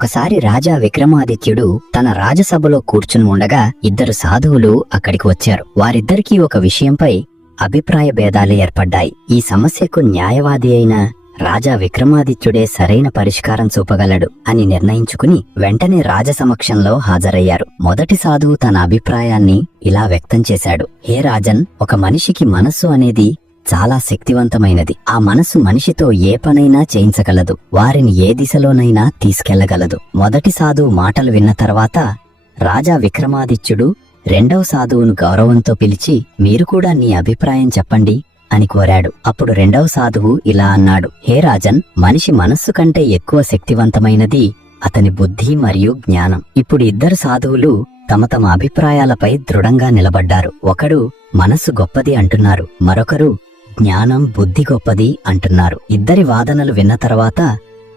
ఒకసారి రాజా విక్రమాదిత్యుడు తన రాజసభలో కూర్చుని ఉండగా ఇద్దరు సాధువులు అక్కడికి వచ్చారు. వారిద్దరికీ ఒక విషయంపై అభిప్రాయ భేదాలు ఏర్పడ్డాయి. ఈ సమస్యకు న్యాయవాది అయిన రాజా విక్రమాదిత్యుడే సరైన పరిష్కారం చూపగలడు అని నిర్ణయించుకుని వెంటనే రాజసమక్షంలో హాజరయ్యారు. మొదటి సాధువు తన అభిప్రాయాన్ని ఇలా వ్యక్తం చేశాడు. హే రాజన్, ఒక మనిషికి మనస్సు అనేది చాలా శక్తివంతమైనది. ఆ మనస్సు మనిషితో ఏ పనైనా చేయించగలదు, వారిని ఏ దిశలోనైనా తీసుకెళ్లగలదు. మొదటి సాధువు మాటలు విన్న తర్వాత రాజా విక్రమాదిత్యుడు రెండవ సాధువును గౌరవంతో పిలిచి, మీరు కూడా నీ అభిప్రాయం చెప్పండి అని కోరాడు. అప్పుడు రెండవ సాధువు ఇలా అన్నాడు. హే రాజన్, మనిషి మనస్సు కంటే ఎక్కువ శక్తివంతమైనది అతని బుద్ధి మరియు జ్ఞానం. ఇప్పుడు ఇద్దరు సాధువులు తమ తమ అభిప్రాయాలపై దృఢంగా నిలబడ్డారు. ఒకడు మనస్సు గొప్పది అంటున్నారు, మరొకరు జ్ఞానం బుద్ధి గొప్పది అంటున్నారు. ఇద్దరి వాదనలు విన్న తర్వాత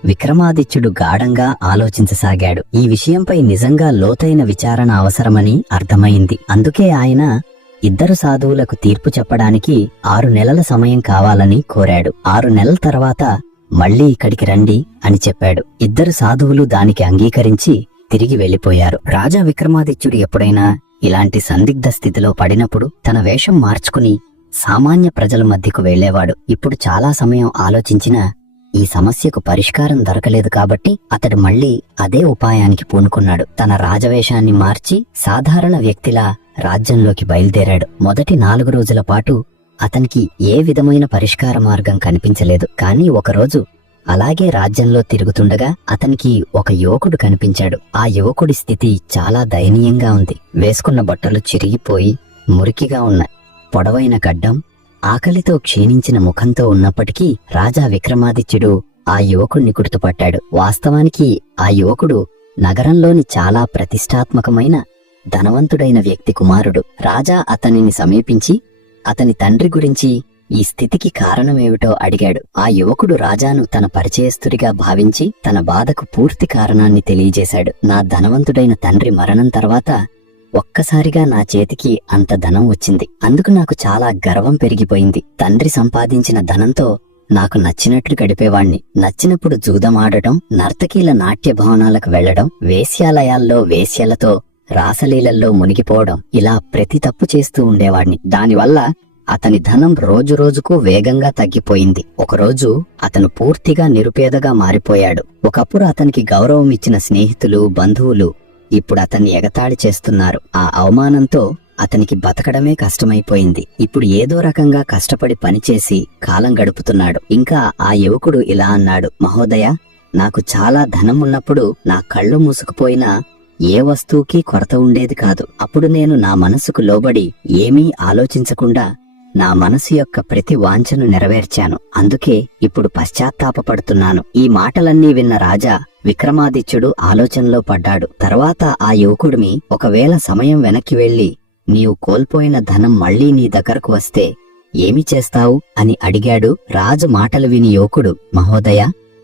విక్రమాదిత్యుడు గాఢంగా ఆలోచించసాగాడు. ఈ విషయంపై నిజంగా లోతైన విచారణ అవసరమని అర్థమైంది. అందుకే ఆయన ఇద్దరు సాధువులకు తీర్పు చెప్పడానికి 6 నెలల సమయం కావాలని కోరాడు. 6 నెలల తర్వాత మళ్లీ ఇక్కడికి రండి అని చెప్పాడు. ఇద్దరు సాధువులు దానికి అంగీకరించి తిరిగి వెళ్లిపోయారు. రాజా విక్రమాదిత్యుడు ఎప్పుడైనా ఇలాంటి సందిగ్ధ స్థితిలో పడినప్పుడు తన వేషం మార్చుకుని సామాన్య ప్రజల మధ్యకు వెళ్లేవాడు. ఇప్పుడు చాలా సమయం ఆలోచించినా ఈ సమస్యకు పరిష్కారం దొరకలేదు కాబట్టి అతడు మళ్లీ అదే ఉపాయానికి పూనుకున్నాడు. తన రాజవేషాన్ని మార్చి సాధారణ వ్యక్తిలా రాజ్యంలోకి బయలుదేరాడు. మొదటి 4 రోజుల పాటు అతనికి ఏ విధమైన పరిష్కార మార్గం కనిపించలేదు. కానీ ఒకరోజు అలాగే రాజ్యంలో తిరుగుతుండగా అతనికి ఒక యువకుడు కనిపించాడు. ఆ యువకుడి స్థితి చాలా దయనీయంగా ఉంది. వేసుకున్న బట్టలు చిరిగిపోయి మురికిగా ఉన్నాయి. పొడవైన గడ్డం, ఆకలితో క్షీణించిన ముఖంతో ఉన్నప్పటికీ రాజా విక్రమాదిత్యుడు ఆ యువకుడిని గుర్తుపట్టాడు. వాస్తవానికి ఆ యువకుడు నగరంలోని చాలా ప్రతిష్టాత్మకమైన ధనవంతుడైన వ్యక్తి కుమారుడు. రాజా అతనిని సమీపించి అతని తండ్రి గురించి ఈ స్థితికి కారణమేమిటో అడిగాడు. ఆ యువకుడు రాజాను తన పరిచయస్తుడిగా భావించి తన బాధకు పూర్తి కారణాన్ని తెలియజేశాడు. నా ధనవంతుడైన తండ్రి మరణం తర్వాత ఒక్కసారిగా నా చేతికి అంత ధనం వచ్చింది. అందుకు నాకు చాలా గర్వం పెరిగిపోయింది. తండ్రి సంపాదించిన ధనంతో నాకు నచ్చినట్లు గడిపేవాణ్ణి. నచ్చినప్పుడు జూదమాడటం, నర్తకీల నాట్య భవనాలకు వెళ్లడం, వేశ్యాలయాల్లో వేశ్యలతో రాసలీలల్లో మునిగిపోవడం, ఇలా ప్రతి తప్పు చేస్తూ ఉండేవాణ్ణి. దానివల్ల అతని ధనం రోజురోజుకు వేగంగా తగ్గిపోయింది. ఒకరోజు అతను పూర్తిగా నిరుపేదగా మారిపోయాడు. ఒకప్పుడు అతనికి గౌరవం ఇచ్చిన స్నేహితులు, బంధువులు ఇప్పుడు అతన్ని ఎగతాళి చేస్తున్నారు. ఆ అవమానంతో అతనికి బతకడమే కష్టమైపోయింది. ఇప్పుడు ఏదో రకంగా కష్టపడి పనిచేసి కాలం గడుపుతున్నాడు. ఇంకా ఆ యువకుడు ఇలా అన్నాడు. మహోదయ, నాకు చాలా ధనం ఉన్నప్పుడు నా కళ్ళు మూసుకుపోయినా ఏ వస్తువుకి కొరత ఉండేది కాదు. అప్పుడు నేను నా మనసుకు లోబడి ఏమీ ఆలోచించకుండా నా మనసు యొక్క ప్రతి వాంఛను నెరవేర్చాను. అందుకే ఇప్పుడు పశ్చాత్తాపపడుతున్నాను. ఈ మాటలన్నీ విన్న రాజా విక్రమాదిత్యుడు ఆలోచనలో పడ్డాడు. తర్వాత ఆ యువకుడిని, ఒకవేళ సమయం వెనక్కి వెళ్లి నీవు కోల్పోయిన ధనం మళ్లీ నీ దగ్గరకు వస్తే ఏమి చేస్తావు అని అడిగాడు. రాజు మాటలు విని యువకుడు, మహోదయ,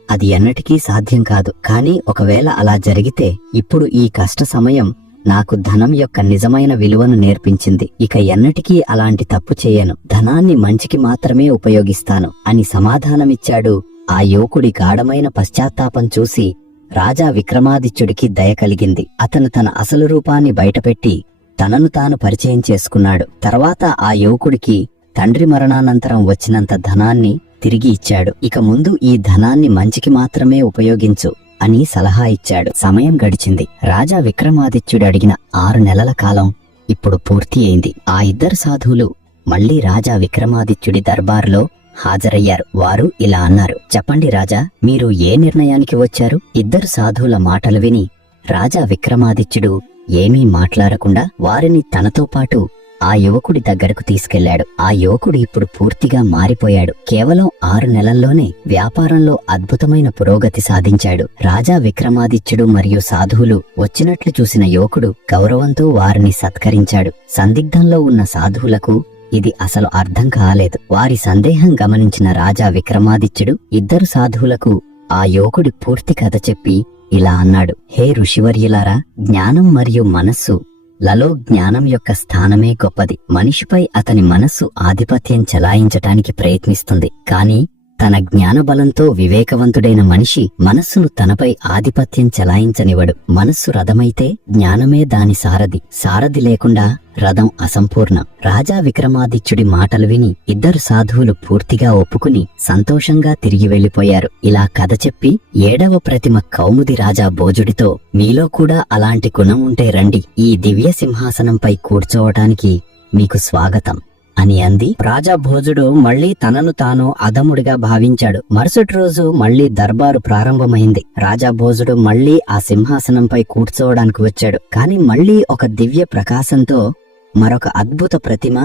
అది ఎన్నటికీ సాధ్యం కాదు. కానీ ఒకవేళ అలా జరిగితే ఇప్పుడు ఈ కష్ట సమయం నాకు ధనం యొక్క నిజమైన విలువను నేర్పించింది. ఇక ఎన్నటికీ అలాంటి తప్పు చేయను. ధనాన్ని మంచికి మాత్రమే ఉపయోగిస్తాను అని సమాధానమిచ్చాడు. ఆ యువకుడి గాఢమైన పశ్చాత్తాపం చూసి రాజా విక్రమాదిత్యుడికి దయ కలిగింది. అతను తన అసలు రూపాన్ని బయటపెట్టి తనను తాను పరిచయం చేసుకున్నాడు. తర్వాత ఆ యువకుడికి తండ్రి మరణానంతరం వచ్చినంత ధనాన్ని తిరిగి ఇచ్చాడు. ఇక ముందు ఈ ధనాన్ని మంచికి మాత్రమే ఉపయోగించు అని సలహా ఇచ్చాడు. సమయం గడిచింది. రాజా విక్రమాదిత్యుడు అడిగిన 6 నెలల కాలం ఇప్పుడు పూర్తి అయింది. ఆ ఇద్దరు సాధువులు మళ్లీ రాజా విక్రమాదిత్యుడి దర్బారులో హాజరయ్యారు. వారు ఇలా అన్నారు. చెప్పండి రాజా, మీరు ఏ నిర్ణయానికి వచ్చారు? ఇద్దరు సాధువుల మాటలు విని రాజా విక్రమాదిత్యుడు ఏమీ మాట్లాడకుండా వారిని తనతో పాటు ఆ యువకుడి దగ్గరకు తీసుకెళ్లాడు. ఆ యువకుడు ఇప్పుడు పూర్తిగా మారిపోయాడు. కేవలం 6 నెలల్లోనే వ్యాపారంలో అద్భుతమైన పురోగతి సాధించాడు. రాజా విక్రమాదిత్యుడు మరియు సాధువులు వచ్చినట్లు చూసిన యువకుడు గౌరవంతో వారిని సత్కరించాడు. సందిగ్ధంలో ఉన్న సాధువులకు ఇది అసలు అర్థం కాలేదు. వారి సందేహం గమనించిన రాజా విక్రమాదిత్యుడు ఇద్దరు సాధువులకు ఆ యువకుడి పూర్తి కథ చెప్పి ఇలా అన్నాడు. హే ఋషివర్యులారా, జ్ఞానం మరియు మనస్సు లలో జ్ఞానం యొక్క స్థానమే గొప్పది. మనిషిపై అతని మనస్సు ఆధిపత్యం చెలాయించటానికి ప్రయత్నిస్తుంది, కానీ తన జ్ఞానబలంతో వివేకవంతుడైన మనిషి మనస్సును తనపై ఆధిపత్యం చెలాయించనివ్వడు. మనస్సు రథమైతే జ్ఞానమే దాని సారథి. సారథి లేకుండా రథం అసంపూర్ణం. రాజా విక్రమాదిత్యుడి మాటలు విని ఇద్దరు సాధువులు పూర్తిగా ఒప్పుకుని సంతోషంగా తిరిగి వెళ్లిపోయారు. ఇలా కథ చెప్పి 7వ ప్రతిమ కౌముది రాజా భోజుడితో, మీలో కూడా అలాంటి గుణం ఉంటే రండి, ఈ దివ్య సింహాసనంపై కూర్చోవటానికి మీకు స్వాగతం అని అంది. రాజా భోజుడు మళ్లీ తనను తాను అధముడిగా భావించాడు. మరుసటి రోజు మళ్లీ దర్బారు ప్రారంభమైంది. రాజా భోజుడు మళ్లీ ఆ సింహాసనంపై కూర్చోవడానికి వచ్చాడు. కాని మళ్లీ ఒక దివ్య ప్రకాశంతో మరొక అద్భుత ప్రతిమ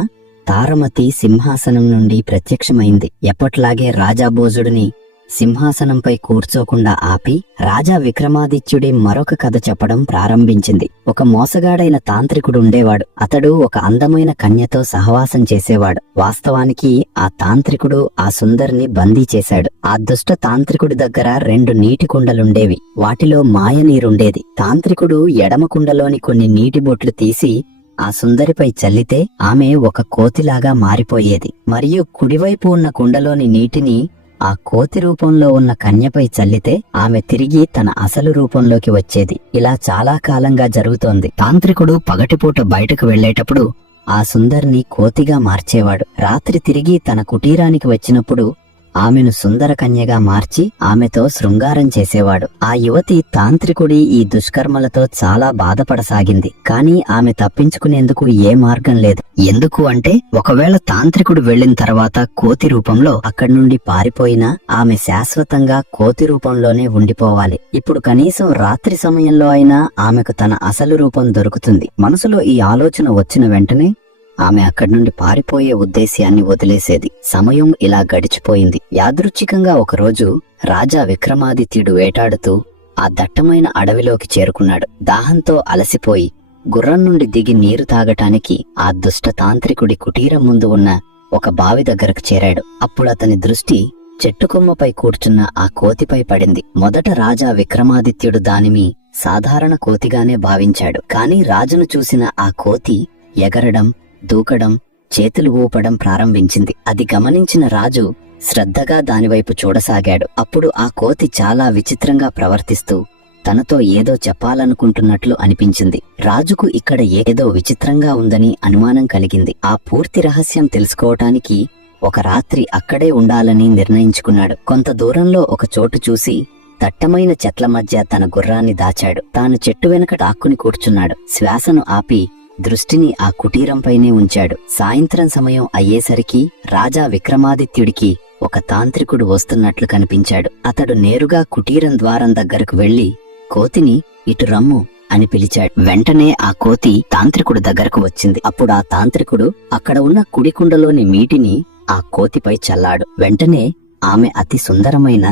తారమతి సింహాసనం నుండి ప్రత్యక్షమైంది. ఎప్పట్లాగే రాజా భోజుడిని సింహాసనంపై కూర్చోకుండా ఆపి రాజా విక్రమాదిత్యుడి మరొక కథ చెప్పడం ప్రారంభించింది. ఒక మోసగాడైన తాంత్రికుడు ఉండేవాడు. అతడు ఒక అందమైన కన్యతో సహవాసం చేసేవాడు. వాస్తవానికి ఆ తాంత్రికుడు ఆ సుందరిని బందీ చేశాడు. ఆ దుష్ట తాంత్రికుడి దగ్గర 2 నీటి కుండలుండేవి. వాటిలో మాయ నీరుండేది. తాంత్రికుడు ఎడమ కుండలోని కొన్ని నీటి బొట్లు తీసి ఆ సుందరిపై చల్లితే ఆమె ఒక కోతిలాగా మారిపోయేది. మరియు కుడివైపు ఉన్న కుండలోని నీటిని ఆ కోతి రూపంలో ఉన్న కన్యపై చల్లితే ఆమె తిరిగి తన అసలు రూపంలోకి వచ్చేది. ఇలా చాలా కాలంగా జరుగుతోంది. తాంత్రికుడు పగటిపూట బయటకు వెళ్లేటప్పుడు ఆ సుందరిని కోతిగా మార్చేవాడు. రాత్రి తిరిగి తన కుటీరానికి వచ్చినప్పుడు ఆమెను సుందర కన్యగా మార్చి ఆమెతో శృంగారం చేసేవాడు. ఆ యువతి తాంత్రికుడి ఈ దుష్కర్మలతో చాలా బాధపడసాగింది. కాని ఆమె తప్పించుకునేందుకు ఏ మార్గం లేదు. ఎందుకు అంటే ఒకవేళ తాంత్రికుడు వెళ్లిన తర్వాత కోతి రూపంలో అక్కడి నుండి పారిపోయినా ఆమె శాశ్వతంగా కోతి రూపంలోనే ఉండిపోవాలి. ఇప్పుడు కనీసం రాత్రి సమయంలో అయినా ఆమెకు తన అసలు రూపం దొరుకుతుంది. మనసులో ఈ ఆలోచన వచ్చిన వెంటనే ఆమె అక్కడి నుండి పారిపోయే ఉద్దేశ్యాన్ని వదిలేసేది. సమయం ఇలా గడిచిపోయింది. యాదృచ్ఛికంగా ఒకరోజు రాజా విక్రమాదిత్యుడు వేటాడుతూ ఆ దట్టమైన అడవిలోకి చేరుకున్నాడు. దాహంతో అలసిపోయి గుర్రం నుండి దిగి నీరు తాగటానికి ఆ దుష్ట తాంత్రికుడి కుటీరం ముందు ఉన్న ఒక బావి దగ్గరకు చేరాడు. అప్పుడు అతని దృష్టి చెట్టుకొమ్మపై కూర్చున్న ఆ కోతిపై పడింది. మొదట రాజా విక్రమాదిత్యుడు దానిని సాధారణ కోతిగానే భావించాడు. కాని రాజును చూసిన ఆ కోతి ఎగరడం, దూకడం, చేతులు ఊపడం ప్రారంభించింది. అది గమనించిన రాజు శ్రద్ధగా దానివైపు చూడసాగాడు. అప్పుడు ఆ కోతి చాలా విచిత్రంగా ప్రవర్తిస్తూ తనతో ఏదో చెప్పాలనుకుంటున్నట్లు అనిపించింది. రాజుకు ఇక్కడ ఏదో విచిత్రంగా ఉందని అనుమానం కలిగింది. ఆ పూర్తి రహస్యం తెలుసుకోవటానికి ఒక రాత్రి అక్కడే ఉండాలని నిర్ణయించుకున్నాడు. కొంత దూరంలో ఒక చోటు చూసి దట్టమైన చెట్ల మధ్య తన గుర్రాన్ని దాచాడు. తాను చెట్టు వెనక డాక్కుని కూర్చున్నాడు. శ్వాసను ఆపి దృష్టిని ఆ కుటీరంపైనే ఉంచాడు. సాయంత్రం సమయం అయ్యేసరికి రాజా విక్రమాదిత్యుడికి ఒక తాంత్రికుడు వస్తున్నట్లు కనిపించాడు. అతడు నేరుగా కుటీరం ద్వారం దగ్గరకు వెళ్లి కోతిని ఇటు రమ్ము అని పిలిచాడు. వెంటనే ఆ కోతి తాంత్రికుడు దగ్గరకు వచ్చింది. అప్పుడు ఆ తాంత్రికుడు అక్కడ ఉన్న కుడికుండలోని నీటిని ఆ కోతిపై చల్లాడు. వెంటనే ఆమె అతి సుందరమైన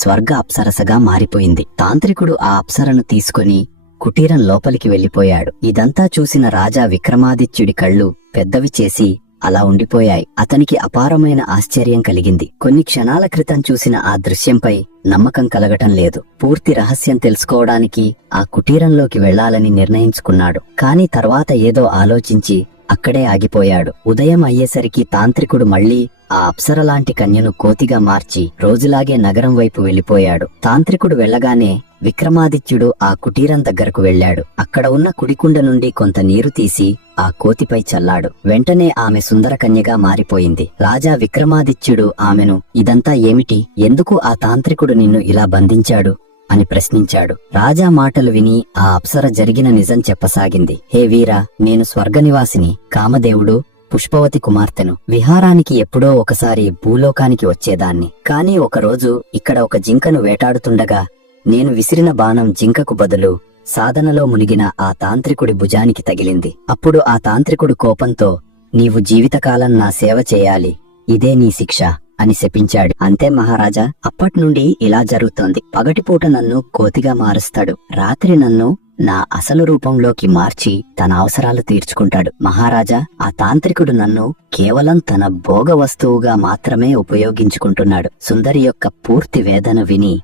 స్వర్గ అప్సరసగా మారిపోయింది. తాంత్రికుడు ఆ అప్సరను తీసుకుని కుటీరం లోపలికి వెళ్లిపోయాడు. ఇదంతా చూసిన రాజా విక్రమాదిత్యుడి కళ్ళు పెద్దవి చేసి అలా ఉండిపోయాయి. అతనికి అపారమైన ఆశ్చర్యం కలిగింది. కొన్ని క్షణాల క్రితం చూసిన ఆ దృశ్యంపై నమ్మకం కలగటం లేదు. పూర్తి రహస్యం తెలుసుకోవడానికి ఆ కుటీరంలోకి వెళ్లాలని నిర్ణయించుకున్నాడు. కాని తర్వాత ఏదో ఆలోచించి అక్కడే ఆగిపోయాడు. ఉదయం అయ్యేసరికి తాంత్రికుడు మళ్లీ ఆ అప్సరలాంటి కన్యను కోతిగా మార్చి రోజులాగే నగరం వైపు వెళ్లిపోయాడు. తాంత్రికుడు వెళ్లగానే విక్రమాదిత్యుడు ఆ కుటీరం దగ్గరకు వెళ్లాడు. అక్కడ ఉన్న కుడికుండ నుండి కొంత నీరు తీసి ఆ కోతిపై చల్లాడు. వెంటనే ఆమె సుందర కన్యగా మారిపోయింది. రాజా విక్రమాదిత్యుడు ఆమెను, ఇదంతా ఏమిటి? ఎందుకు ఆ తాంత్రికుడు నిన్ను ఇలా బంధించాడు అని ప్రశ్నించాడు. రాజా మాటలు విని ఆ అప్సర జరిగిన నిజం చెప్పసాగింది. హే వీరా, నేను స్వర్గనివాసిని, కామదేవుడు, పుష్పవతి కుమార్తెను. విహారానికి ఎప్పుడో ఒకసారి భూలోకానికి వచ్చేదాన్ని. కాని ఒకరోజు ఇక్కడ ఒక జింకను వేటాడుతుండగా నేను విసిరిన బాణం జింకకు బదులు సాధనలో మునిగిన ఆ తాంత్రికుడి భుజానికి తగిలింది. అప్పుడు ఆ తాంత్రికుడు కోపంతో, నీవు జీవితకాలం నా సేవ చేయాలి, ఇదే నీ శిక్ష అని శపించాడు. అంతే మహారాజా, అప్పట్నుండి ఇలా జరుగుతోంది. పగటిపూట నన్ను కోతిగా మారుస్తాడు, రాత్రి నన్ను నా అసలు రూపంలోకి మార్చి తన అవసరాలు తీర్చుకుంటాడు. మహారాజా, ఆ తాంత్రికుడు నన్ను కేవలం తన భోగ వస్తువుగా మాత్రమే ఉపయోగించుకుంటున్నాడు. సుందరి యొక్క పూర్తి వేదన విని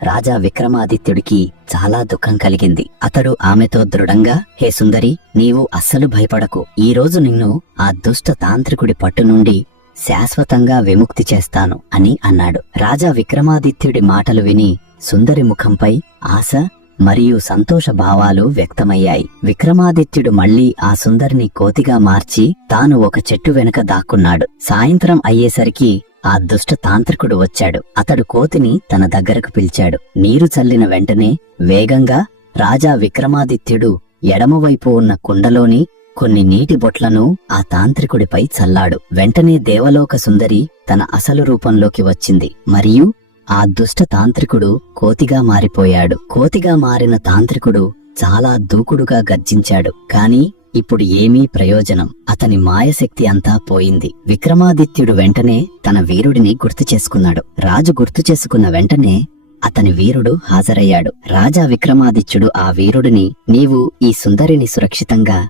రాజా విక్రమాదిత్యుడికి చాలా దుఃఖం కలిగింది. అతడు ఆమెతో దృఢంగా, హే సుందరి, నీవు అస్సలు భయపడకు. ఈ రోజు నిన్ను ఆ దుష్ట తాంత్రికుడి పట్టు నుండి శాశ్వతంగా విముక్తి చేస్తాను అని అన్నాడు. రాజా విక్రమాదిత్యుడి మాటలు విని సుందరి ముఖంపై ఆశ మరియు సంతోష భావాలు వ్యక్తమయ్యాయి. విక్రమాదిత్యుడు మళ్లీ ఆ సుందరిని కోతిగా మార్చి తాను ఒక చెట్టు వెనుక దాక్కున్నాడు. సాయంత్రం అయ్యేసరికి ఆ దుష్ట తాంత్రికుడు వచ్చాడు. అతడు కోతిని తన దగ్గరకు పిలిచాడు. నీరు చల్లిన వెంటనే వేగంగా రాజా విక్రమాదిత్యుడు ఎడమవైపు ఉన్న కుండలోని కొన్ని నీటి బొట్లను ఆ తాంత్రికుడిపై చల్లాడు. వెంటనే దేవలోక సుందరి తన అసలు రూపంలోకి వచ్చింది మరియు ఆ దుష్ట తాంత్రికుడు కోతిగా మారిపోయాడు. కోతిగా మారిన తాంత్రికుడు చాలా దూకుడుగా గర్జించాడు. కాని ఇప్పుడు ఏమీ ప్రయోజనం. అతని మాయశక్తి అంతా పోయింది. విక్రమాదిత్యుడు వెంటనే తన వీరుడిని గుర్తు చేసుకున్నాడు. రాజు గుర్తు చేసుకున్న వెంటనే అతని వీరుడు హాజరయ్యాడు. రాజా విక్రమాదిత్యుడు ఆ వీరుడిని, నీవు ఈ సుందరిని సురక్షితంగా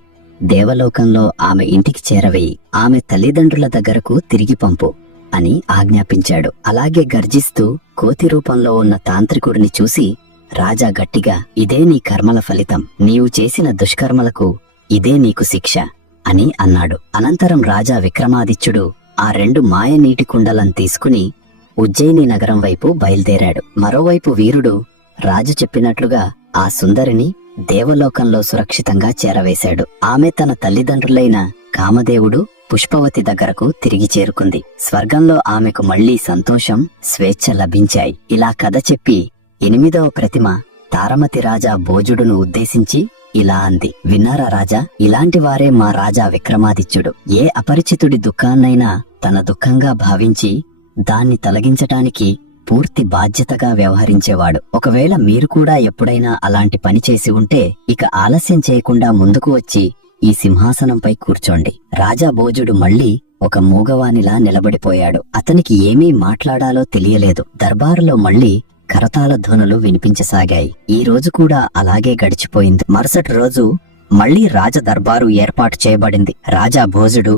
దేవలోకంలో ఆమె ఇంటికి చేరవేయి, ఆమె తల్లిదండ్రుల దగ్గరకు తిరిగి పంపు అని ఆజ్ఞాపించాడు. అలాగే గర్జిస్తూ కోతి రూపంలో ఉన్న తాంత్రికుడిని చూసి రాజా గట్టిగా, ఇదే నీ కర్మల ఫలితం, నీవు చేసిన దుష్కర్మలకు ఇదే నీకు శిక్ష అని అన్నాడు. అనంతరం రాజా విక్రమాదిత్యుడు ఆ 2 మాయ నీటి కుండలను తీసుకుని ఉజ్జయిని నగరం వైపు బయలుదేరాడు. మరోవైపు వీరుడు రాజు చెప్పినట్లుగా ఆ సుందరిని దేవలోకంలో సురక్షితంగా చేరవేశాడు. ఆమె తన తల్లిదండ్రులైన కామదేవుడు, పుష్పవతి దగ్గరకు తిరిగి చేరుకుంది. స్వర్గంలో ఆమెకు మళ్లీ సంతోషం, స్వేచ్ఛ లభించాయి. ఇలా కథ చెప్పి 8వ ప్రతిమ తారమతి రాజా భోజుడును ఉద్దేశించి ఇలా అంది, విన్నారా రాజా, ఇలాంటి వారే మా రాజా విక్రమాదిత్యుడు. ఏ అపరిచితుడి దుఃఖాన్నైనా తన దుఃఖంగా భావించి దాన్ని తొలగించటానికి పూర్తి బాధ్యతగా వ్యవహరించేవాడు. ఒకవేళ మీరు కూడా ఎప్పుడైనా అలాంటి పని చేసి ఉంటే ఇక ఆలస్యం చేయకుండా ముందుకు వచ్చి ఈ సింహాసనంపై కూర్చోండి. రాజా భోజుడు మళ్లీ ఒక మూగవానిలా నిలబడిపోయాడు. అతనికి ఏమీ మాట్లాడాలో తెలియలేదు. దర్బారులో మళ్లీ కరతాళ ధ్వనులు వినిపించసాగాయి. ఈ రోజు కూడా అలాగే గడిచిపోయింది. మరుసటి రోజు మళ్లీ రాజ దర్బారు ఏర్పాటు చేయబడింది. రాజా భోజుడు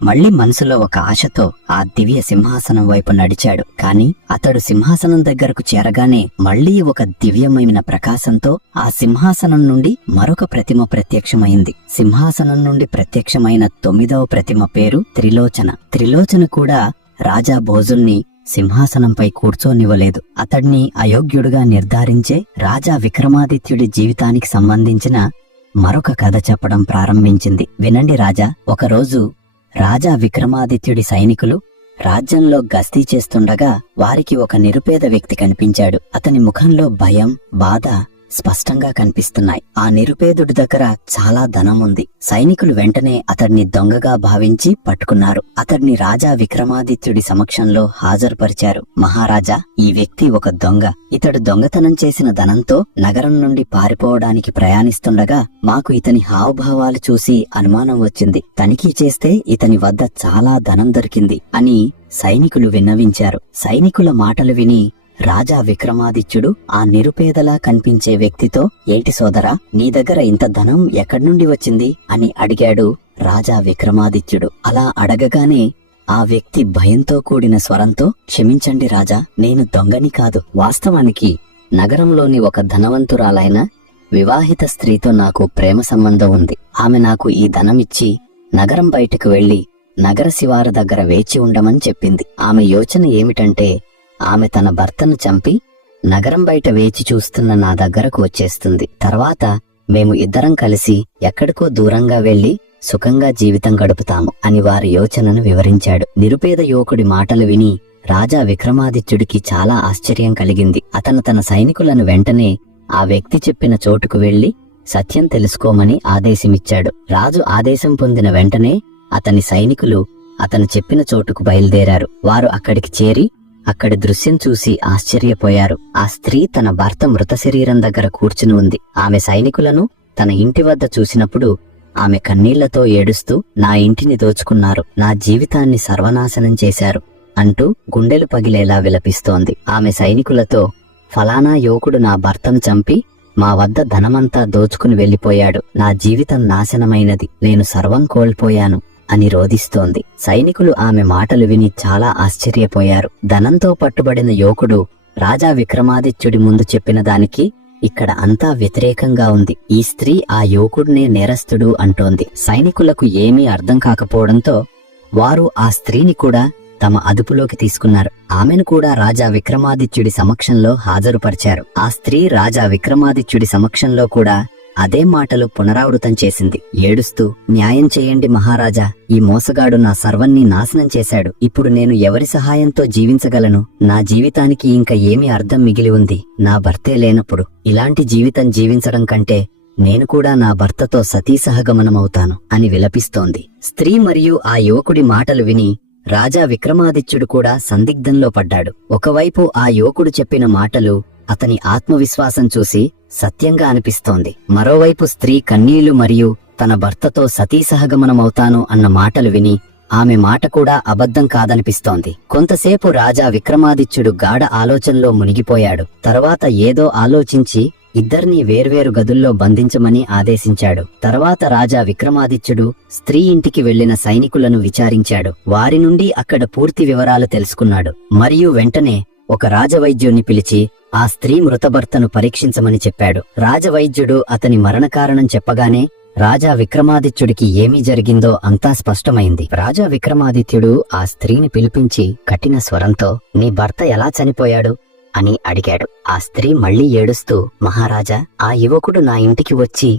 మళ్లీ మనసులో ఒక ఆశతో ఆ దివ్య సింహాసనం వైపు నడిచాడు. కాని అతడు సింహాసనం దగ్గరకు చేరగానే మళ్లీ ఒక దివ్యమైన ప్రకాశంతో ఆ సింహాసనం నుండి మరొక ప్రతిమ ప్రత్యక్షమైంది. సింహాసనం నుండి ప్రత్యక్షమైన 9వ ప్రతిమ పేరు త్రిలోచన. త్రిలోచన కూడా రాజా భోజుల్ని సింహాసనంపై కూర్చోనివ్వలేదు. అతడ్ని అయోగ్యుడుగా నిర్ధారించే రాజా విక్రమాదిత్యుడి జీవితానికి సంబంధించిన మరొక కథ చెప్పడం ప్రారంభించింది. వినండి రాజా. ఒకరోజు రాజా విక్రమాదిత్యుడి సైనికులు రాజ్యంలో గస్తీ చేస్తుండగా వారికి ఒక నిరుపేద వ్యక్తి కనిపించాడు. అతని ముఖంలో భయం, బాధ స్పష్టంగా కనిపిస్తున్నాయి. ఆ నిరుపేదుడి దగ్గర చాలా ధనం ఉంది. సైనికులు వెంటనే అతడిని దొంగగా భావించి పట్టుకున్నారు. అతడిని రాజా విక్రమాదిత్యుడి సమక్షంలో హాజరుపరిచారు. మహారాజా, ఈ వ్యక్తి ఒక దొంగ. ఇతడు దొంగతనం చేసిన ధనంతో నగరం నుండి పారిపోవడానికి ప్రయాణిస్తుండగా మాకు ఇతని హావభావాలు చూసి అనుమానం వచ్చింది. తనిఖీ చేస్తే ఇతని వద్ద చాలా ధనం దొరికింది అని సైనికులు విన్నవించారు. సైనికుల మాటలు విని రాజా విక్రమాదిత్యుడు ఆ నిరుపేదలా కనిపించే వ్యక్తితో, ఏంటి సోదరా, నీ దగ్గర ఇంత ధనం ఎక్కడి నుండి వచ్చింది అని అడిగాడు రాజా విక్రమాదిత్యుడు. అలా అడగగానే ఆ వ్యక్తి భయంతో కూడిన స్వరంతో, క్షమించండి రాజా, నేను దొంగని కాదు. వాస్తవానికి నగరంలోని ఒక ధనవంతురాలైన వివాహిత స్త్రీతో నాకు ప్రేమ సంబంధం ఉంది. ఆమె నాకు ఈ ధనం ఇచ్చి నగరం బయటకు వెళ్లి నగర శివారు దగ్గర వేచి ఉండమని చెప్పింది. ఆమె యోచన ఏమిటంటే ఆమె తన భర్తను చంపి నగరం బయట వేచి చూస్తున్న నా దగ్గరకు వచ్చేస్తుంది. తర్వాత మేము ఇద్దరం కలిసి ఎక్కడికో దూరంగా వెళ్లి సుఖంగా జీవితం గడుపుతాము అని వారి యోచనను వివరించాడు. నిరుపేద యువకుడి మాటలు విని రాజా విక్రమాదిత్యుడికి చాలా ఆశ్చర్యం కలిగింది. అతను తన సైనికులను వెంటనే ఆ వ్యక్తి చెప్పిన చోటుకు వెళ్లి సత్యం తెలుసుకోమని ఆదేశమిచ్చాడు. రాజు ఆదేశం పొందిన వెంటనే అతని సైనికులు అతను చెప్పిన చోటుకు బయలుదేరారు. వారు అక్కడికి చేరి అక్కడి దృశ్యం చూసి ఆశ్చర్యపోయారు. ఆ స్త్రీ తన భర్త మృత శరీరం దగ్గర కూర్చుని ఉంది. ఆమె సైనికులను తన ఇంటి వద్ద చూసినప్పుడు ఆమె కన్నీళ్లతో ఏడుస్తూ, నా ఇంటిని దోచుకున్నారు, నా జీవితాన్ని సర్వనాశనం చేశారు అంటూ గుండెలు పగిలేలా విలపిస్తోంది. ఆమె సైనికులతో, ఫలానా యువకుడు నా భర్తను చంపి మా వద్ద ధనమంతా దోచుకుని వెళ్లిపోయాడు, నా జీవితం నాశనమైనది, నేను సర్వం కోల్పోయాను అని రోదిస్తోంది. సైనికులు ఆమె మాటలు విని చాలా ఆశ్చర్యపోయారు. ధనంతో పట్టుబడిన యువకుడు రాజా విక్రమాదిత్యుడి ముందు చెప్పిన దానికి ఇక్కడ అంతా వ్యతిరేకంగా ఉంది. ఈ స్త్రీ ఆ యువకుడినే నేరస్తుడు అంటోంది. సైనికులకు ఏమీ అర్థం కాకపోవడంతో వారు ఆ స్త్రీని కూడా తమ అదుపులోకి తీసుకున్నారు. ఆమెను కూడా రాజా విక్రమాదిత్యుడి సమక్షంలో హాజరుపరిచారు. ఆ స్త్రీ రాజా విక్రమాదిత్యుడి సమక్షంలో కూడా అదే మాటలు పునరావృతం చేసింది. ఏడుస్తూ, న్యాయం చేయండి మహారాజా, ఈ మోసగాడు నా సర్వాన్ని నాశనం చేశాడు. ఇప్పుడు నేను ఎవరి సహాయంతో జీవించగలను? నా జీవితానికి ఇంకా ఏమి అర్థం మిగిలి ఉంది? నా భర్తే లేనప్పుడు ఇలాంటి జీవితం జీవించడం కంటే నేను కూడా నా భర్తతో సతీసహగమనమవుతాను అని విలపిస్తోంది. స్త్రీ మరియు ఆ యువకుడి మాటలు విని రాజా విక్రమాదిత్యుడు కూడా సందిగ్ధంలో పడ్డాడు. ఒకవైపు ఆ యువకుడు చెప్పిన మాటలు అతని ఆత్మవిశ్వాసం చూసి సత్యంగా అనిపిస్తోంది. మరోవైపు స్త్రీ కన్నీళ్లు మరియు తన భర్తతో సతీసహగమనమవుతాను అన్న మాటలు విని ఆమె మాట కూడా అబద్ధం కాదనిపిస్తోంది. కొంతసేపు రాజా విక్రమాదిత్యుడు గాఢ ఆలోచనలో మునిగిపోయాడు. తర్వాత ఏదో ఆలోచించి ఇద్దర్నీ వేర్వేరు గదుల్లో బంధించమని ఆదేశించాడు. తర్వాత రాజా విక్రమాదిత్యుడు స్త్రీ ఇంటికి వెళ్లిన సైనికులను విచారించాడు. వారి నుండి అక్కడ పూర్తి వివరాలు తెలుసుకున్నాడు. మరియు వెంటనే ఒక రాజవైద్యుణ్ణి పిలిచి ఆ స్త్రీ మృతభర్తను పరీక్షించమని చెప్పాడు. రాజవైద్యుడు అతని మరణకారణం చెప్పగానే రాజా విక్రమాదిత్యుడికి ఏమీ జరిగిందో అంతా స్పష్టమైంది. రాజా విక్రమాదిత్యుడు ఆ స్త్రీని పిలిపించి కఠిన స్వరంతో, నీ భర్త ఎలా చనిపోయాడు అని అడిగాడు. ఆ స్త్రీ మళ్లీ ఏడుస్తూ, మహారాజా, ఆ యువకుడు నా ఇంటికి వచ్చి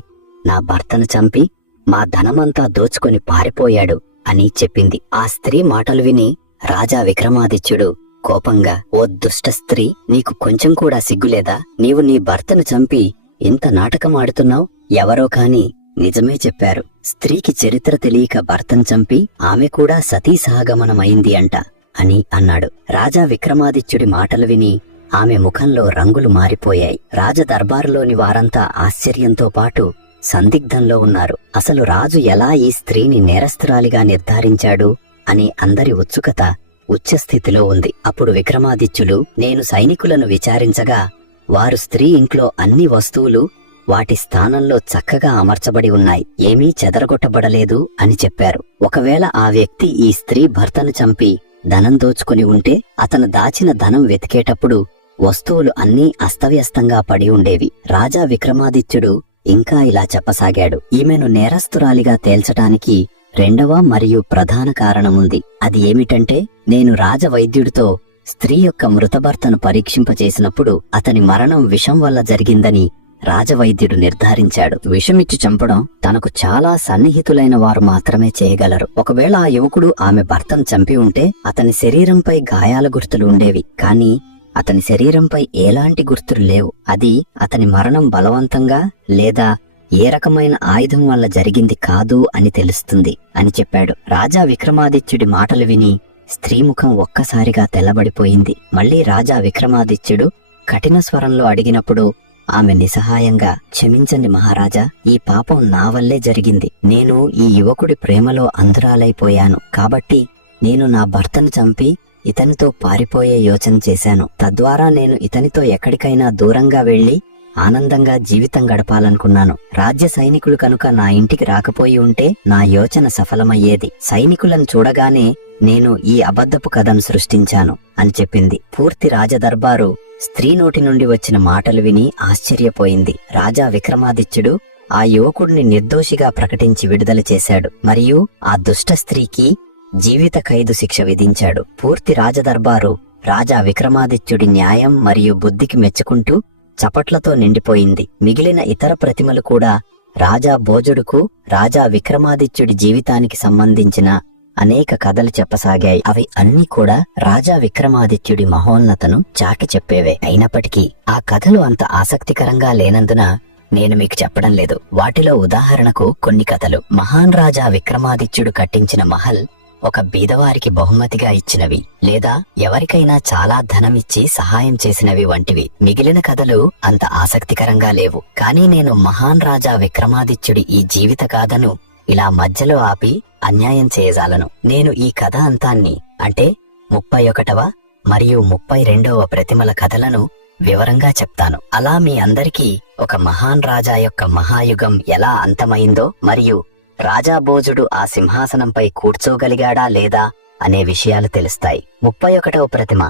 నా భర్తను చంపి మా ధనమంతా దోచుకొని పారిపోయాడు అని చెప్పింది. ఆ స్త్రీ మాటలు విని రాజా విక్రమాదిత్యుడు కోపంగా, ఓ దుష్ట స్త్రీ, నీకు కొంచెం కూడా సిగ్గులేదా? నీవు నీ భర్తను చంపి ఇంత నాటకం ఆడుతున్నావు. ఎవరో కాని నిజమే చెప్పారు. స్త్రీకి చరిత్ర తెలియక భర్తను చంపి ఆమె కూడా సతీసహగమనమైంది అంట అని అన్నాడు. రాజా విక్రమాదిత్యుడి మాటలు విని ఆమె ముఖంలో రంగులు మారిపోయాయి. రాజదర్బారులోని వారంతా ఆశ్చర్యంతో పాటు సందిగ్ధంలో ఉన్నారు. అసలు రాజు ఎలా ఈ స్త్రీని నేరస్తురాలిగా నిర్ధారించాడు అని అందరి ఉత్సుకత ఉచ్చస్థితిలో ఉంది. అప్పుడు విక్రమాదిత్యులు, నేను సైనికులను విచారించగా వారు స్త్రీ ఇంట్లో అన్ని వస్తువులు వాటి స్థానంలో చక్కగా అమర్చబడి ఉన్నాయి, ఏమీ చెదరగొట్టబడలేదు అని చెప్పారు. ఒకవేళ ఆ వ్యక్తి ఈ స్త్రీ భర్తను చంపి ధనం దోచుకుని ఉంటే అతను దాచిన ధనం వెతికేటప్పుడు వస్తువులు అన్నీ అస్తవ్యస్తంగా పడి ఉండేవి. రాజా విక్రమాదిత్యుడు ఇంకా ఇలా చెప్పసాగాడు, ఈమెను నేరస్తురాలిగా తేల్చటానికి రెండవ మరియు ప్రధాన కారణముంది. అది ఏమిటంటే, నేను రాజవైద్యుడితో స్త్రీ యొక్క మృతభర్తను పరీక్షింపచేసినప్పుడు అతని మరణం విషం వల్ల జరిగిందని రాజవైద్యుడు నిర్ధారించాడు. విషమిచ్చి చంపడం తనకు చాలా సన్నిహితులైన వారు మాత్రమే చేయగలరు. ఒకవేళ ఆ యువకుడు ఆమె భర్తను చంపి ఉంటే అతని శరీరంపై గాయాల గుర్తులు ఉండేవి, కానీ అతని శరీరంపై ఎలాంటి గుర్తులు లేవు. అది అతని మరణం బలవంతంగా లేదా ఏ రకమైన ఆయుధం వల్ల జరిగింది కాదు అని తెలుస్తుంది అని చెప్పాడు. రాజా విక్రమాదిత్యుడి మాటలు విని స్త్రీ ముఖం ఒక్కసారిగా తెల్లబడిపోయింది. మళ్లీ రాజా విక్రమాదిత్యుడు కఠిన స్వరంలో అడిగినప్పుడు ఆమె నిస్సహాయంగా, క్షమించండి మహారాజా, ఈ పాపం నా వల్లే జరిగింది. నేను ఈ యువకుడి ప్రేమలో అంధురాలైపోయాను. కాబట్టి నేను నా భర్తను చంపి ఇతనితో పారిపోయే యోచన చేశాను. తద్వారా నేను ఇతనితో ఎక్కడికైనా దూరంగా వెళ్లి ఆనందంగా జీవితం గడపాలనుకున్నాను. రాజ్య సైనికులు కనుక నా ఇంటికి రాకపోయి ఉంటే నా యోచన సఫలమయ్యేది. సైనికులను చూడగానే నేను ఈ అబద్ధపు కథను సృష్టించాను అని చెప్పింది. పూర్తి రాజదర్బారు స్త్రీ నోటి నుండి వచ్చిన మాటలు విని ఆశ్చర్యపోయింది. రాజా విక్రమాదిత్యుడు ఆ యువకుడిని నిర్దోషిగా ప్రకటించి విడుదల చేశాడు మరియు ఆ దుష్ట స్త్రీకి జీవిత ఖైదు శిక్ష విధించాడు. పూర్తి రాజదర్బారు రాజా విక్రమాదిత్యుడి న్యాయం మరియు బుద్ధికి మెచ్చుకుంటూ చపట్లతో నిండిపోయింది. మిగిలిన ఇతర ప్రతిమలు కూడా రాజా భోజుడుకు రాజా విక్రమాదిత్యుడి జీవితానికి సంబంధించిన అనేక కథలు చెప్పసాగాయి. అవి అన్నీ కూడా రాజా విక్రమాదిత్యుడి మహోన్నతను చాకి చెప్పేవే. అయినప్పటికీ ఆ కథలు అంత ఆసక్తికరంగా లేనందున నేను మీకు చెప్పడం లేదు. వాటిలో ఉదాహరణకు కొన్ని కథలు. మహాన్ రాజా విక్రమాదిత్యుడు కట్టించిన మహల్ ఒక బీదవారికి బహుమతిగా ఇచ్చినవి, లేదా ఎవరికైనా చాలా ధనమిచ్చి సహాయం చేసినవి వంటివి. మిగిలిన కథలు అంత ఆసక్తికరంగా లేవు. కానీ నేను మహాన్ రాజా విక్రమాదిత్యుడి ఈ జీవిత గాథను ఇలా మధ్యలో ఆపి అన్యాయం చేయజాలను. నేను ఈ కథ అంతాన్ని, అంటే 31వ మరియు 32వ ప్రతిమల కథలను వివరంగా చెప్తాను. అలా మీ అందరికీ ఒక మహాన్ రాజా యొక్క మహాయుగం ఎలా అంతమైందో మరియు రాజా భోజుడు ఆ సింహాసనంపై కూర్చోగలిగాడా లేదా అనే విషయాలు తెలుస్తాయి. 31వ ప్రతిమ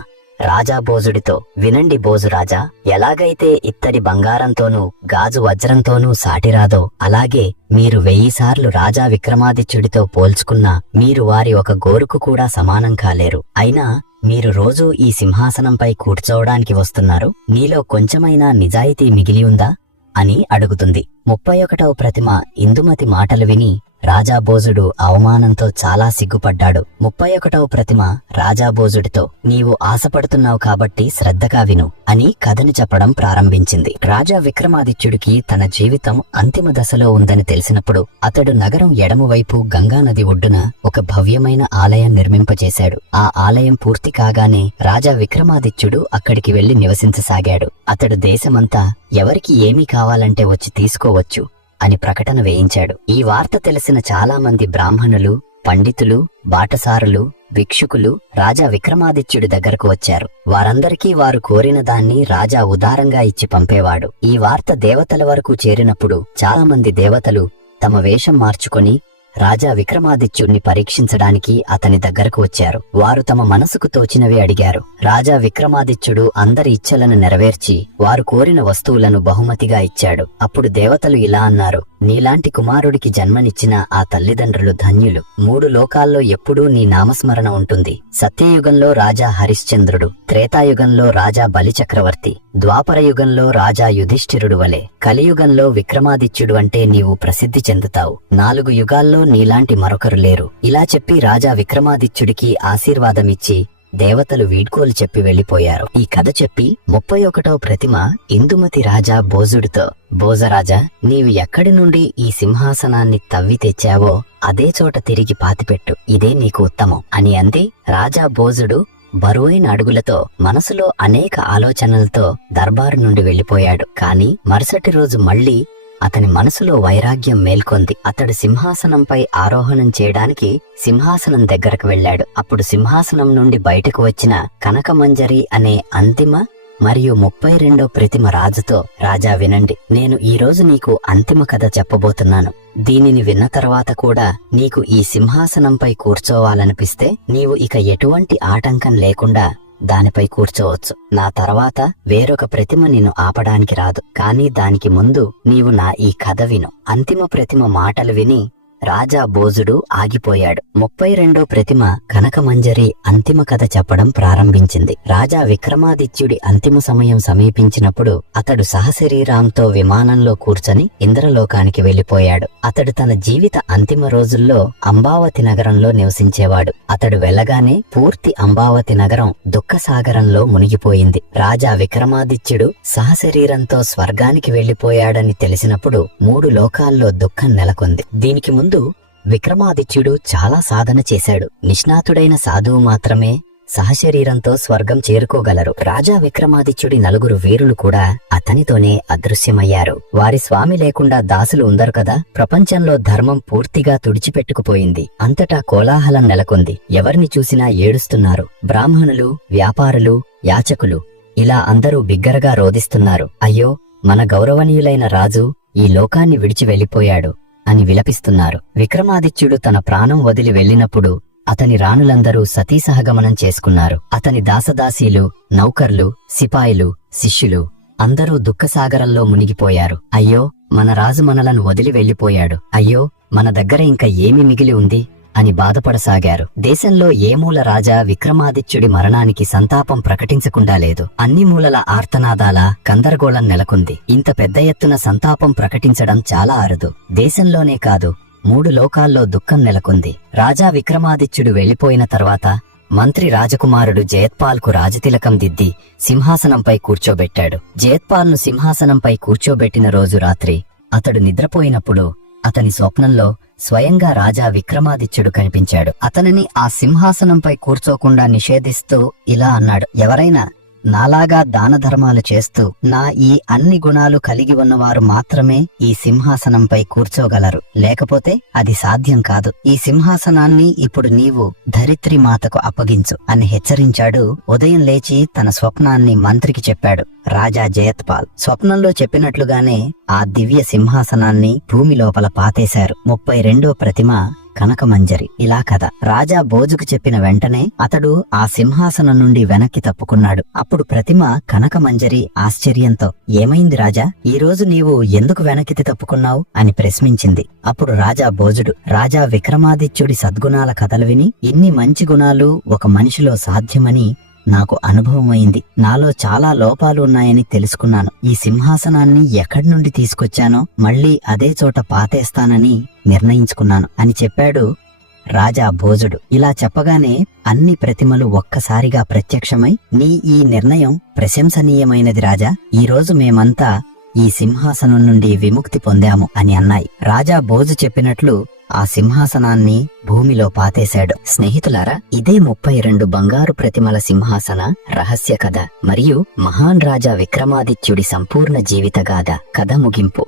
రాజా బోజుడితో, వినండి బోజురాజా, ఎలాగైతే ఇత్తడి బంగారంతోనూ గాజు వజ్రంతోనూ సాటిరాదో అలాగే మీరు 1000 సార్లు రాజా విక్రమాదిత్యుడితో పోల్చుకున్నా మీరు వారి ఒక గోరుకు కూడా సమానం కాలేరు. అయినా మీరు రోజూ ఈ సింహాసనంపై కూర్చోవడానికి వస్తున్నారు, నీలో కొంచెమైనా నిజాయితీ మిగిలి ఉందా అని అడుగుతుంది. 31వ ప్రతిమ ఇందుమతి మాటలు విని రాజాబోజుడు అవమానంతో చాలా సిగ్గుపడ్డాడు. 31వ ప్రతిమ రాజాబోజుడితో, నీవు ఆశపడుతున్నావు కాబట్టి శ్రద్ధగా విను అని కథని చెప్పడం ప్రారంభించింది. రాజా విక్రమాదిత్యుడికి తన జీవితం అంతిమ దశలో ఉందని తెలిసినప్పుడు అతడు నగరం ఎడమవైపు గంగానది ఒడ్డున ఒక భవ్యమైన ఆలయం నిర్మింపచేశాడు. ఆ ఆలయం పూర్తి కాగానే రాజా విక్రమాదిత్యుడు అక్కడికి వెళ్లి నివసించసాగాడు. అతడు దేశమంతా ఎవరికి ఏమీ కావాలంటే వచ్చి తీసుకోవచ్చు అని ప్రకటన వేయించాడు. ఈ వార్త తెలిసిన చాలా మంది బ్రాహ్మణులు, పండితులు, బాటసారులు, భిక్షుకులు రాజా విక్రమాదిత్యుడి దగ్గరకు వచ్చారు. వారందరికీ వారు కోరిన దాన్ని రాజా ఉదారంగా ఇచ్చి పంపేవాడు. ఈ వార్త దేవతల వరకు చేరినప్పుడు చాలా మంది దేవతలు తమ వేషం మార్చుకొని రాజా విక్రమాదిత్యుడిని పరీక్షించడానికి అతని దగ్గరకు వచ్చారు. వారు తమ మనసుకు తోచినవి అడిగారు. రాజా విక్రమాదిత్యుడు అందరి ఇచ్చలను నెరవేర్చి వారు కోరిన వస్తువులను బహుమతిగా ఇచ్చాడు. అప్పుడు దేవతలు ఇలా అన్నారు, నీలాంటి కుమారుడికి జన్మనిచ్చిన ఆ తల్లిదండ్రులు ధన్యులు. 3 లోకాల్లో ఎప్పుడూ నీ నామస్మరణ ఉంటుంది. సత్యయుగంలో రాజా హరిశ్చంద్రుడు, త్రేతాయుగంలో రాజా బలిచక్రవర్తి, ద్వాపరయుగంలో రాజా యుధిష్ఠిరుడు వలె కలియుగంలో విక్రమాదిత్యుడు అంటే నీవు ప్రసిద్ధి చెందుతావు. 4 యుగాల్లో నీలాంటి మరొకరు లేరు. ఇలా చెప్పి రాజా విక్రమాదిత్యుడికి ఆశీర్వాదమిచ్చి దేవతలు వీడ్కోలు చెప్పి వెళ్లిపోయారు. ఈ కథ చెప్పి 31వ ప్రతిమ ఇందుమతి రాజా బోజుడితో, బోజరాజా, నీవు ఎక్కడి నుండి ఈ సింహాసనాన్ని తవ్వి తెచ్చావో అదే చోట తిరిగి పాతిపెట్టు, ఇదే నీకు ఉత్తమం అని అంది. రాజా బోజుడు బరువైన అడుగులతో మనసులో అనేక ఆలోచనలతో దర్బారు నుండి వెళ్లిపోయాడు. కాని మరుసటి రోజు మళ్లీ అతని మనసులో వైరాగ్యం మేల్కొంది. అతడు సింహాసనంపై ఆరోహణం చేయడానికి సింహాసనం దగ్గరకు వెళ్లాడు. అప్పుడు సింహాసనం నుండి బయటకు వచ్చిన కనకమంజరి అనే అంతిమ మరియు 32వ ప్రతిమ రాజుతో, రాజా వినండి, నేను ఈ రోజు నీకు అంతిమ కథ చెప్పబోతున్నాను. దీనిని విన్న తర్వాత కూడా నీకు ఈ సింహాసనంపై కూర్చోవాలనిపిస్తే నీవు ఇక ఎటువంటి ఆటంకం లేకుండా దానిపై కూర్చోవచ్చు. నా తర్వాత వేరొక ప్రతిమ నిన్ను ఆపడానికి రాదు. కానీ దానికి ముందు నీవు నా ఈ కథ విను. అంతిమ ప్రతిమ మాటలు విని రాజా బోజుడు ఆగిపోయాడు. 32వ ప్రతిమ కనకమంజరి అంతిమ కథ చెప్పడం ప్రారంభించింది. రాజా విక్రమాదిత్యుడి అంతిమ సమయం సమీపించినప్పుడు అతడు సహశరీరాంతో విమానంలో కూర్చొని ఇంద్రలోకానికి వెళ్లిపోయాడు. అతడు తన జీవిత అంతిమ రోజుల్లో అంబావతి నగరంలో నివసించేవాడు. అతడు వెళ్లగానే పూర్తి అంబావతి నగరం దుఃఖసాగరంలో మునిగిపోయింది. రాజా విక్రమాదిత్యుడు సహశరీరంతో స్వర్గానికి వెళ్లిపోయాడని తెలిసినప్పుడు 3 లోకాల్లో దుఃఖం నెలకొంది. దీనికి ముందు విక్రమాదిత్యుడు చాలా సాధన చేశాడు. నిష్ణాతుడైన సాధువు మాత్రమే సహశరీరంతో స్వర్గం చేరుకోగలరు. రాజా విక్రమాదిత్యుడి 4 వీరులు కూడా అతనితోనే అదృశ్యమయ్యారు. వారి స్వామి లేకుండా దాసులు ఉండరు కదా. ప్రపంచంలో ధర్మం పూర్తిగా తుడిచిపెట్టుకుపోయింది. అంతటా కోలాహలం నెలకొంది. ఎవరిని చూసినా ఏడుస్తున్నారు. బ్రాహ్మణులు, వ్యాపారులు, యాచకులు ఇలా అందరూ బిగ్గరగా రోదిస్తున్నారు. అయ్యో, మన గౌరవనీయులైన రాజు ఈ లోకాన్ని విడిచి వెళ్లిపోయాడు అని విలపిస్తున్నారు. విక్రమాదిత్యుడు తన ప్రాణం వదిలి వెళ్లినప్పుడు అతని రాణులందరూ సతీసహగమనం చేసుకున్నారు. అతని దాసదాసీలు, నౌకర్లు, సిపాయిలు, శిష్యులు అందరూ దుఃఖసాగరంలో మునిగిపోయారు. అయ్యో, మన రాజు మనలను వదిలి వెళ్లిపోయాడు. అయ్యో, మన దగ్గర ఇంకా ఏమి మిగిలి ఉంది అని బాధపడసాగారు. దేశంలో ఏ మూల రాజా విక్రమాదిత్యుడి మరణానికి సంతాపం ప్రకటించకుండా లేదు. అన్ని మూలల ఆర్తనాదాల గందరగోళం నెలకొంది. ఇంత పెద్ద ఎత్తున సంతాపం ప్రకటించడం చాలా అరుదు. దేశంలోనే కాదు, 3 లోకాల్లో దుఃఖం నెలకొంది. రాజా విక్రమాదిత్యుడు వెళ్లిపోయిన తర్వాత మంత్రి రాజకుమారుడు జయత్పాల్కు రాజతిలకం దిద్ది సింహాసనంపై కూర్చోబెట్టాడు. జయత్పాల్ను సింహాసనంపై కూర్చోబెట్టిన రోజు రాత్రి అతడు నిద్రపోయినప్పుడు అతని స్వప్నంలో స్వయంగా రాజా విక్రమాదిత్యుడు కనిపించాడు. అతనిని ఆ సింహాసనంపై కూర్చోకుండా నిషేధిస్తూ ఇలా అన్నాడు, ఎవరైనా నాలాగా దాన ధర్మాలు చేస్తూ నా ఈ అన్ని గుణాలు కలిగి ఉన్నవారు మాత్రమే ఈ సింహాసనంపై కూర్చోగలరు, లేకపోతే అది సాధ్యం కాదు. ఈ సింహాసనాన్ని ఇప్పుడు నీవు ధరిత్రి మాతకు అప్పగించు అని హెచ్చరించాడు. ఉదయం లేచి తన స్వప్నాన్ని మంత్రికి చెప్పాడు రాజా జయత్పాల్. స్వప్నంలో చెప్పినట్లుగానే ఆ దివ్య సింహాసనాన్ని భూమి లోపల పాతేశారు. 32వ ప్రతిమ కనకమంజరి. ఇలా కథ. రాజా భోజుకు చెప్పిన వెంటనే అతడు ఆ సింహాసనం నుండి వెనక్కి తప్పుకున్నాడు. అప్పుడు ప్రతిమ కనకమంజరి ఆశ్చర్యంతో, ఏమైంది రాజా, ఈ రోజు నీవు ఎందుకు వెనక్కి తప్పుకున్నావు అని ప్రశ్నించింది. అప్పుడు రాజా భోజుడు, రాజా విక్రమాదిత్యుడి సద్గుణాల కథలు విని ఇన్ని మంచి గుణాలు ఒక మనిషిలో సాధ్యమని నాకు అనుభవమైంది. నాలో చాలా లోపాలు ఉన్నాయని తెలుసుకున్నాను. ఈ సింహాసనాన్ని ఎక్కడి నుండి తీసుకొచ్చానో మళ్లీ అదే చోట పాతేస్తానని నిర్ణయించుకున్నాను అని చెప్పాడు రాజా భోజుడు. ఇలా చెప్పగానే అన్ని ప్రతిమలు ఒక్కసారిగా ప్రత్యక్షమై, నీ ఈ నిర్ణయం ప్రశంసనీయమైనది రాజా, ఈ రోజు మేమంతా ఈ సింహాసనం నుండి విముక్తి పొందాము అని అన్నాయి. రాజా భోజు చెప్పినట్లు ఆ సింహాసనాన్ని భూమిలో పాతేశాడు. స్నేహితులారా, ఇదే 32 బంగారు ప్రతిమల సింహాసన రహస్య కథ మరియు మహాన్ రాజా విక్రమాదిత్యుడి సంపూర్ణ జీవిత గాథ. కథ ముగింపు.